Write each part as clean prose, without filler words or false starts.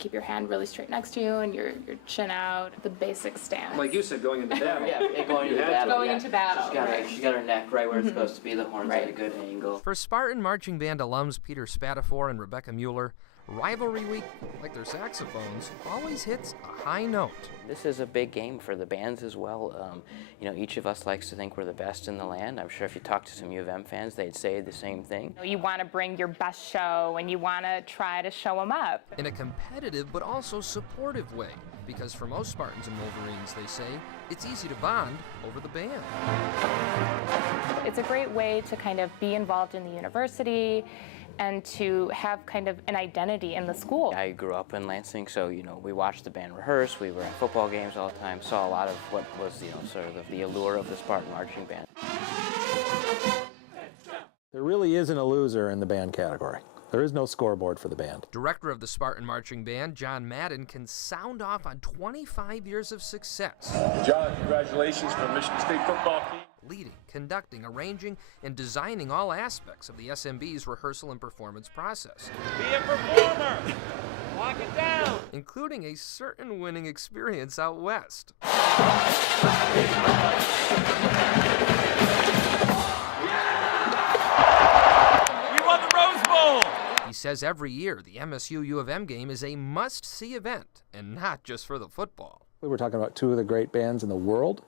keep your hand really straight next to you and your chin out, the basic stance. Like you said, going into battle. Going into battle. Going into battle. She's got her neck right where it's supposed to be, the horns at a good angle. For Spartan Marching Band alums Peter Spatafor and Rebecca Mueller, Rivalry Week, like their saxophones, always hits a high note. This is a big game for the bands as well. Each of us likes to think we're the best in the land. I'm sure if you talk to some U of M fans, they'd say the same thing. You want to bring your best show and you want to try to show them up. In a competitive but also supportive way, because for most Spartans and Wolverines, they say, it's easy to bond over the band. It's a great way to kind of be involved in the university and to have kind of an identity in the school. I grew up in Lansing, so we watched the band rehearse, we were at football games all the time, saw a lot of what was sort of the allure of the Spartan Marching Band. There really isn't a loser in the band category. There is no scoreboard for the band. Director of the Spartan Marching Band, John Madden, can sound off on 25 years of success. John, congratulations for Michigan State football team. Leading, conducting, arranging, and designing all aspects of the SMB's rehearsal and performance process. Be a performer! Lock it down! Including a certain winning experience out west. We won the Rose Bowl! He says every year the MSU U of M game is a must-see event, and not just for the football. We were talking about two of the great bands in the world,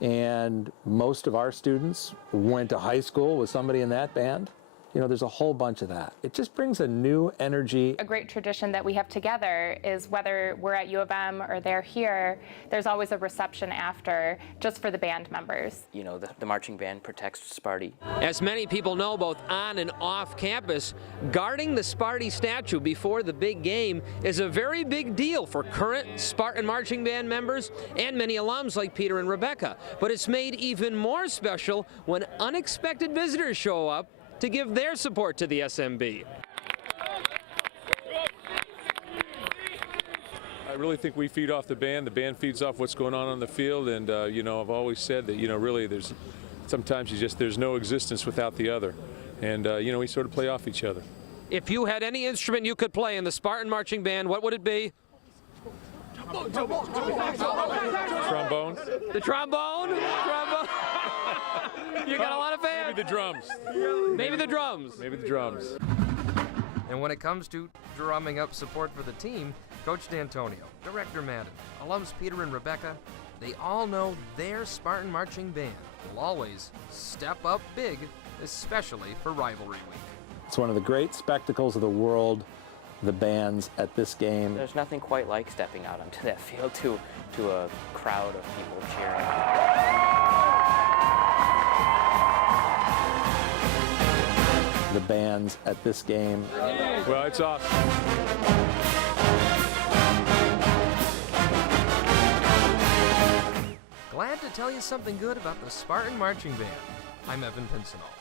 and most of our students went to high school with somebody in that band. There's a whole bunch of that. It just brings a new energy. A great tradition that we have together is whether we're at U of M or they're here, there's always a reception after just for the band members. The marching band protects Sparty. As many people know, both on and off campus, guarding the Sparty statue before the big game is a very big deal for current Spartan Marching Band members and many alums like Peter and Rebecca. But it's made even more special when unexpected visitors show up to give their support to the SMB. I really think we feed off the band feeds off what's going on the field, and I've always said that really sometimes there's no existence without the other, and we sort of play off each other. If you had any instrument you could play in the Spartan Marching Band, what would it be? Trombone? The trombone? Trombone? You got a lot of fans. Maybe the drums. Maybe the drums. Maybe the drums. And when it comes to drumming up support for the team, Coach D'Antonio, Director Madden, alums Peter and Rebecca, they all know their Spartan Marching Band will always step up big, especially for Rivalry Week. It's one of the great spectacles of the world, the bands at this game. There's nothing quite like stepping out onto that field to a crowd of people cheering. The bands at this game. Well, it's awesome. Glad to tell you something good about the Spartan Marching Band. I'm Evan Pincinalt.